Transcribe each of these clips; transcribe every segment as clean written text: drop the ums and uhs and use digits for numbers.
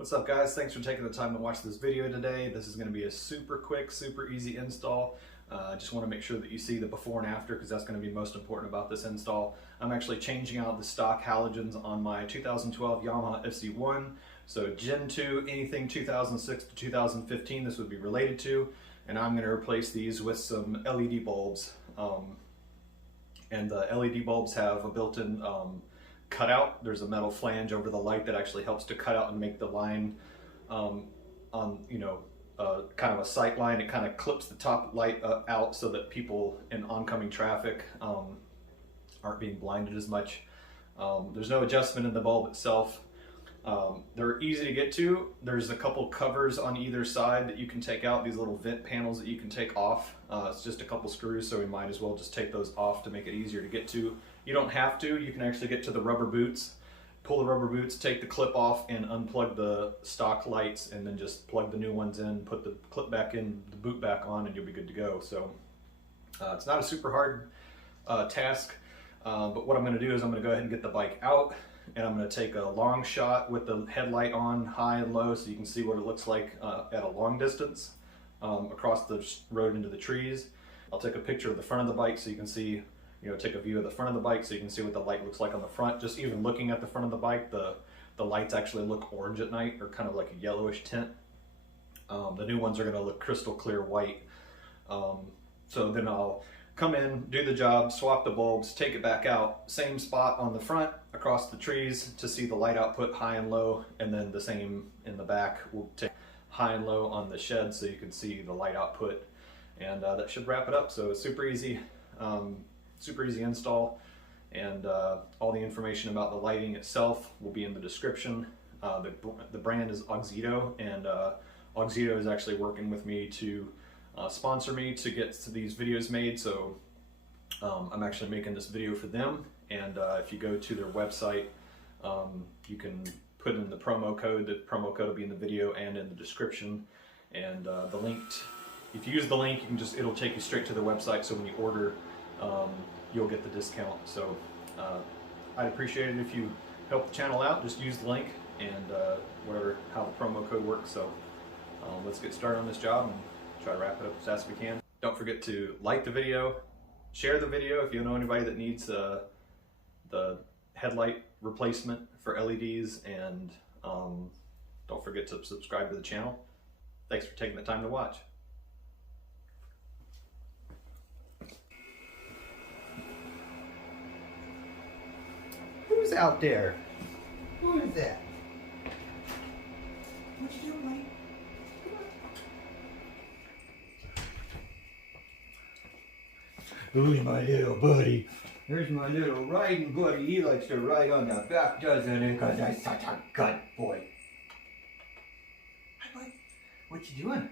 What's up guys, thanks for taking the time to watch this video today. This is going to be a super quick, super easy install. I just want to make sure that you see the before and after because that's going to be most important about this install. I'm actually changing out the stock halogens on my 2012 Yamaha FZ1. So Gen 2, anything 2006 to 2015 this would be related to. And I'm going to replace these with some LED bulbs. And the LED bulbs have a built-in cutout. There's a metal flange over the light that actually helps to cut out and make the line on, kind of a sight line. It kind of clips the top light out so that people in oncoming traffic aren't being blinded as much. There's no adjustment in the bulb itself. They're easy to get to. There's a couple covers on either side that you can take out, these little vent panels that you can take off. It's just a couple screws, so we might as well just take those off to make it easier to get to. You don't have to. You can actually get to the rubber boots, pull the rubber boots, take the clip off and unplug the stock lights, and then just plug the new ones in, put the clip back in, the boot back on, and you'll be good to go. So it's not a super hard task, but what I'm going to do is I'm going to go ahead and get the bike out, and I'm going to take a long shot with the headlight on high and low so you can see what it looks like at a long distance across the road into the trees. I'll take a picture of the front of the bike so you can see, take a view of the front of the bike so you can see what the light looks like on the front. Just even looking at the front of the bike, the lights actually look orange at night, or kind of like a yellowish tint. The new ones are going to look crystal clear white. So then I'll come in, do the job, swap the bulbs, take it back out, same spot on the front across the trees to see the light output high and low, and then the same in the back. We'll take high and low on the shed so you can see the light output, and that should wrap it up. So it's super easy install, and all the information about the lighting itself will be in the description. The brand is Auxito, and Auxito is actually working with me to sponsor me to get these videos made, so I'm actually making this video for them. And if you go to their website, you can put in the promo code. The promo code will be in the video and in the description, and the link, if you use the link, it'll take you straight to their website, so when you order you'll get the discount. So I'd appreciate it if you help the channel out. Just use the link and how the promo code works. So let's get started on this job and try to wrap it up as fast as we can. Don't forget to like the video, share the video if you know anybody that needs the headlight replacement for LEDs, and don't forget to subscribe to the channel. Thanks for taking the time to watch. Who's out there? Who is that? What you doing, buddy? Who's my little buddy? There's my little riding buddy. He likes to ride on the back, doesn't he? Because I'm such a good boy. Hi, bud. What you doing?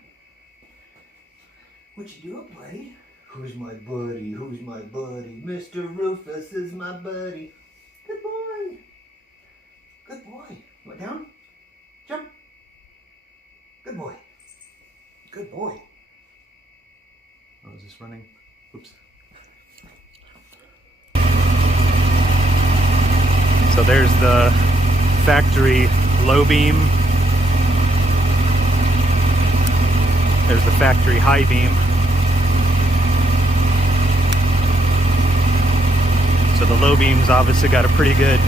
What you doing, buddy? Who's my buddy? Who's my buddy? Mr. Rufus is my buddy. Good boy. Good boy. What, down? Jump. Good boy. Good boy. Oh, is this running? Oops. So there's the factory low beam. There's the factory high beam. So the low beam's obviously got a pretty good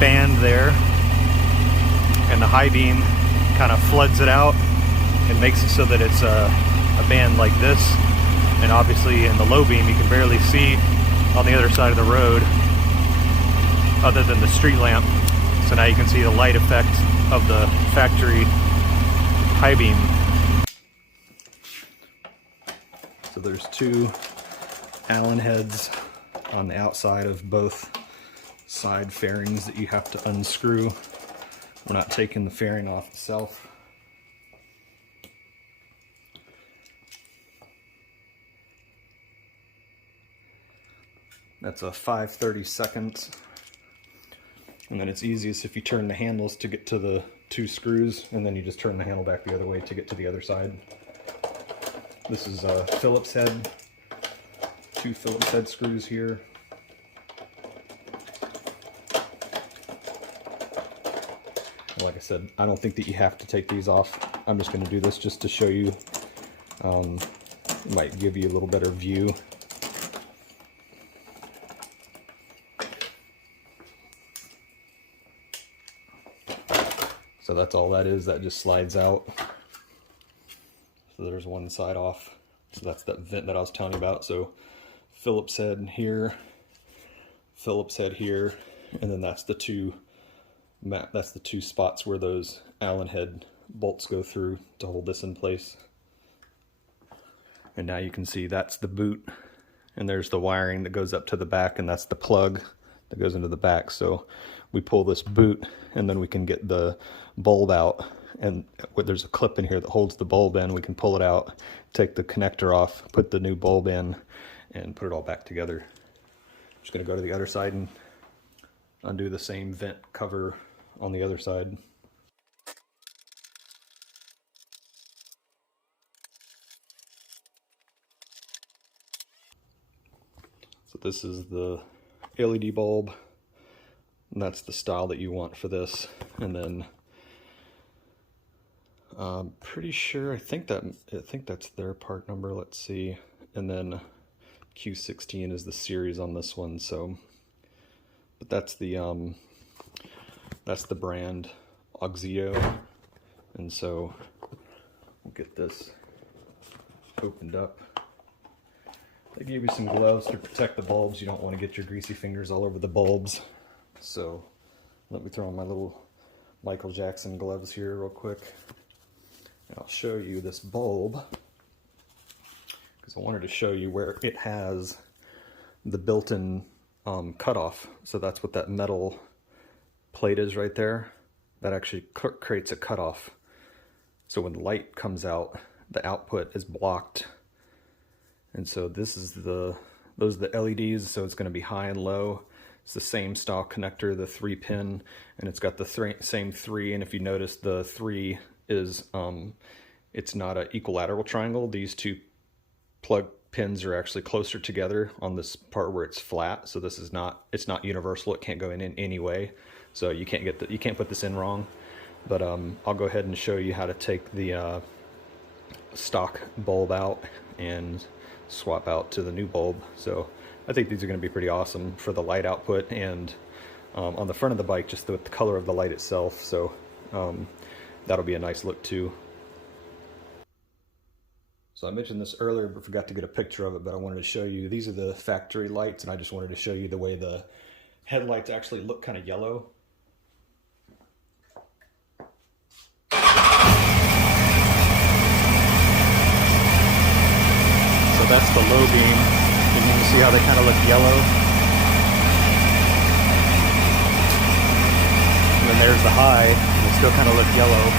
band there, and the high beam kind of floods it out and makes it so that it's a band like this. And obviously in the low beam you can barely see on the other side of the road other than the street lamp. So now you can see the light effect of the factory high beam. So there's two Allen heads on the outside of both side fairings that you have to unscrew. We're not taking the fairing off itself. That's a 5/32, and then it's easiest if you turn the handles to get to the two screws, and then you just turn the handle back the other way to get to the other side. This is a Phillips head, two Phillips head screws here. like I said, I don't think that you have to take these off. I'm just going to do this just to show you. Might give you a little better view. So that's all that is. That just slides out. So there's one side off. So that's that vent that I was telling you about. So Phillips head here, Phillips head here, and then that's the two spots where those Allen head bolts go through to hold this in place. And now you can see that's the boot, and there's the wiring that goes up to the back, and that's the plug that goes into the back. So we pull this boot, and then we can get the bulb out, and there's a clip in here that holds the bulb in. We can pull it out, take the connector off, put the new bulb in, and put it all back together. I'm just going to go to the other side and undo the same vent cover on the other side. So this is the LED bulb, and that's the style that you want for this. And then I'm pretty sure, I think that's their part number. Let's see. And then Q16 is the series on this one. So, but that's the brand Auxito. And so we'll get this opened up. They gave you some gloves to protect the bulbs. You don't want to get your greasy fingers all over the bulbs. So let me throw on my little Michael Jackson gloves here real quick. And I'll show you this bulb, because I wanted to show you where it has the built-in cutoff. So that's what that metal plate is right there. That actually creates a cutoff. So when light comes out, the output is blocked. And so this is those are the LEDs, so it's going to be high and low. It's the same style connector, the 3-pin, and it's got the same 3. And if you notice, the 3 is it's not an equilateral triangle. These two plug pins are actually closer together on this part where it's flat. So this is it's not universal. It can't go in any way. So you can't put this in wrong. But I'll go ahead and show you how to take the stock bulb out and swap out to the new bulb. So I think these are going to be pretty awesome for the light output, and on the front of the bike, just the color of the light itself. So that'll be a nice look too. So I mentioned this earlier but forgot to get a picture of it, but I wanted to show you, these are the factory lights, and I just wanted to show you the way the headlights actually look kind of yellow. So that's the low beam, and you can see how they kind of look yellow. And then there's the high, and they still kind of look yellow.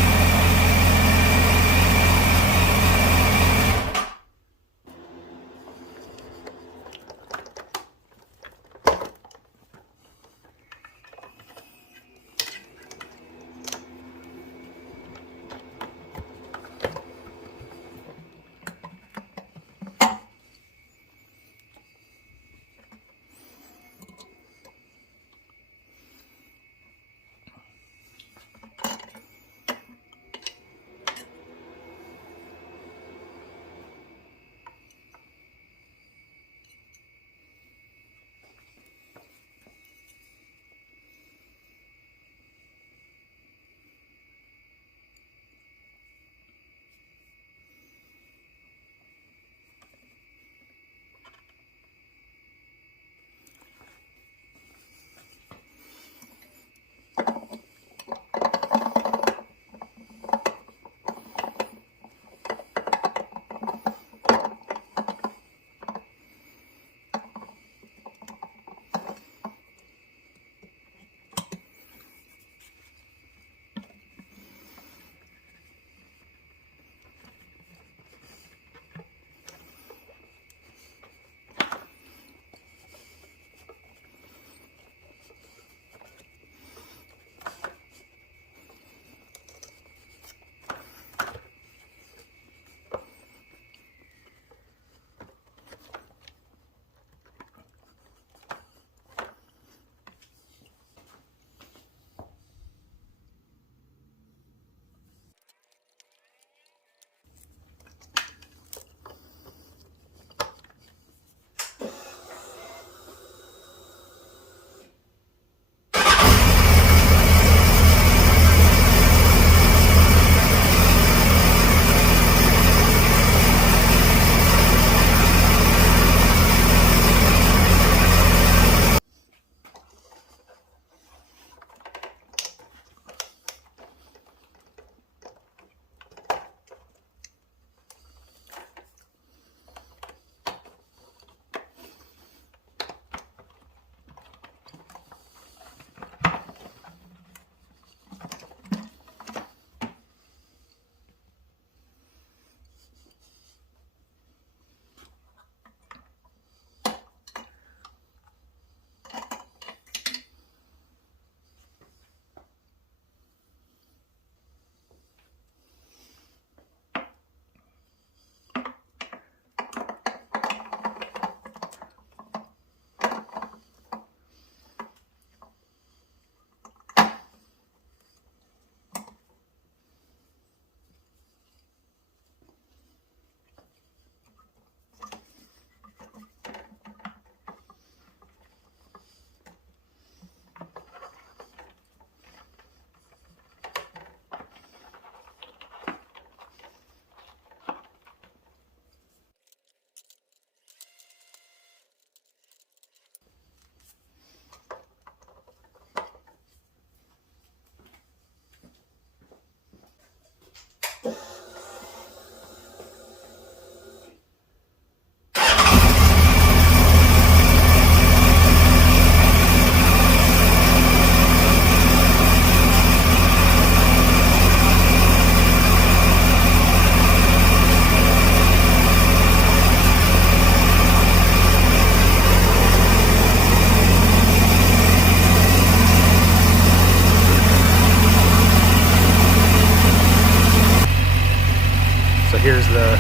here's the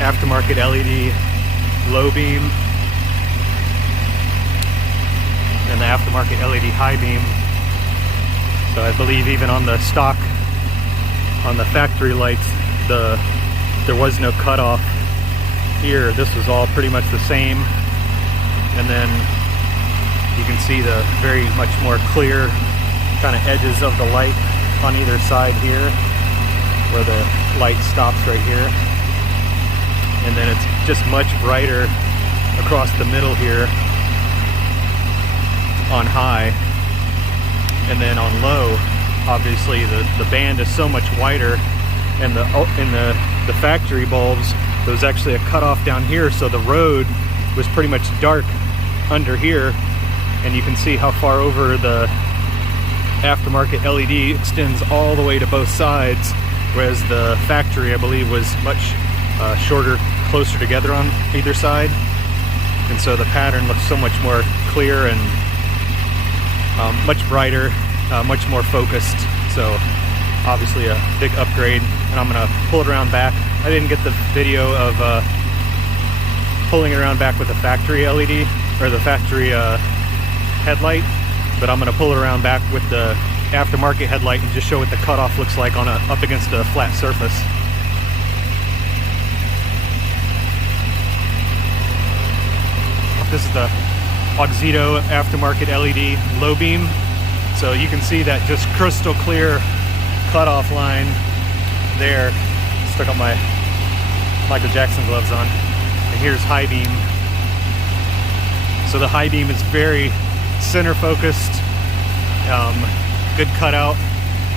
aftermarket LED low beam and the aftermarket LED high beam. So I believe even on the stock, on the factory lights, there was no cutoff here. This was all pretty much the same. And then you can see the very much more clear kind of edges of the light on either side here, where the light stops right here. And then it's just much brighter across the middle here on high. And then on low, obviously the band is so much wider, and the factory bulbs, there was actually a cutoff down here, so the road was pretty much dark under here, and you can see how far over the aftermarket LED extends all the way to both sides, whereas the factory, I believe, was much shorter, closer together on either side. And so the pattern looks so much more clear and much brighter, much more focused. So obviously a big upgrade, and I'm gonna pull it around back. I didn't get the video of pulling it around back with the factory LED or the factory headlight, but I'm gonna pull it around back with the aftermarket headlight and just show what the cutoff looks like on up against a flat surface. This is the Auxito aftermarket LED low beam. So you can see that just crystal clear cutoff line there. Stuck up my Michael Jackson gloves on. And here's high beam. So the high beam is very center focused, good cutout.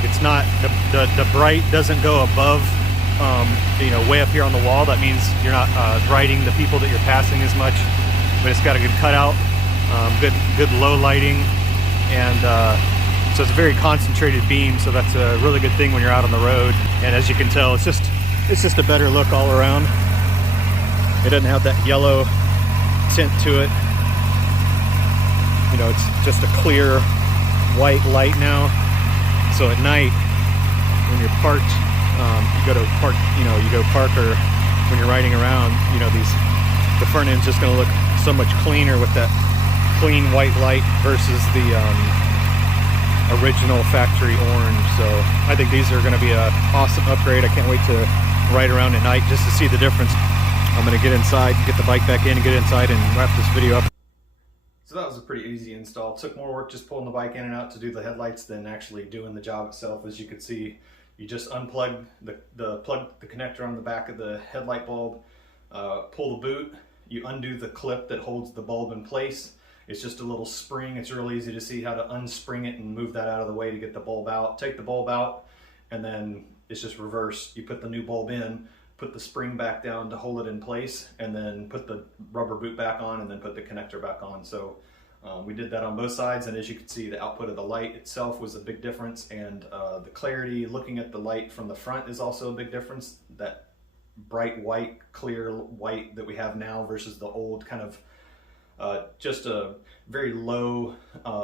It's not, the bright doesn't go above, you know, way up here on the wall. That means you're not brighting the people that you're passing as much, but it's got a good cutout, good low lighting, and so it's a very concentrated beam, so that's a really good thing when you're out on the road. And as you can tell, it's just a better look all around. It doesn't have that yellow tint to it. You know, it's just a clear white light now. So at night, when you're parked, you go to park, you know, you go park, or when you're riding around, you know, the front end's just gonna look so much cleaner with that clean white light versus the original factory orange. So I think these are going to be an awesome upgrade. I can't wait to ride around at night just to see the difference. I'm going to get inside, get the bike back in, and get inside and wrap this video up. So that was a pretty easy install. It took more work just pulling the bike in and out to do the headlights than actually doing the job itself. As you can see, you just unplug plug the connector on the back of the headlight bulb, pull the boot, you undo the clip that holds the bulb in place. It's just a little spring. It's real easy to see how to unspring it and move that out of the way to get the bulb out. Take the bulb out, and then it's just reverse. You put the new bulb in, put the spring back down to hold it in place, and then put the rubber boot back on, and then put the connector back on. So we did that on both sides, and as you can see, the output of the light itself was a big difference, and the clarity looking at the light from the front is also a big difference. That bright white, clear white that we have now versus the old kind of just a very low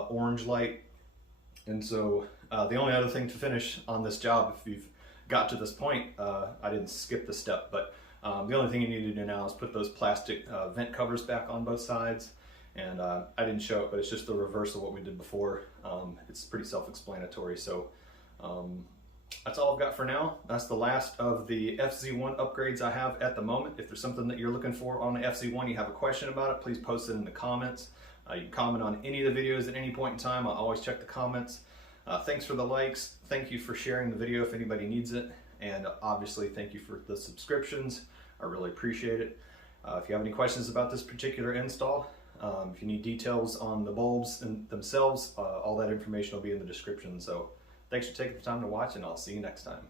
orange light. And so the only other thing to finish on this job, if you've got to this point, I didn't skip the step, but the only thing you need to do now is put those plastic vent covers back on both sides. And I didn't show it, but it's just the reverse of what we did before. It's pretty self-explanatory. So that's all I've got for now. That's the last of the FZ1 upgrades I have at the moment. If there's something that you're looking for on the FZ1, you have a question about it, please post it in the comments. You can comment on any of the videos at any point in time. I'll always check the comments. Thanks for the likes. Thank you for sharing the video if anybody needs it. And obviously, thank you for the subscriptions. I really appreciate it. If you have any questions about this particular install, if you need details on the bulbs themselves, all that information will be in the description. So thanks for taking the time to watch, and I'll see you next time.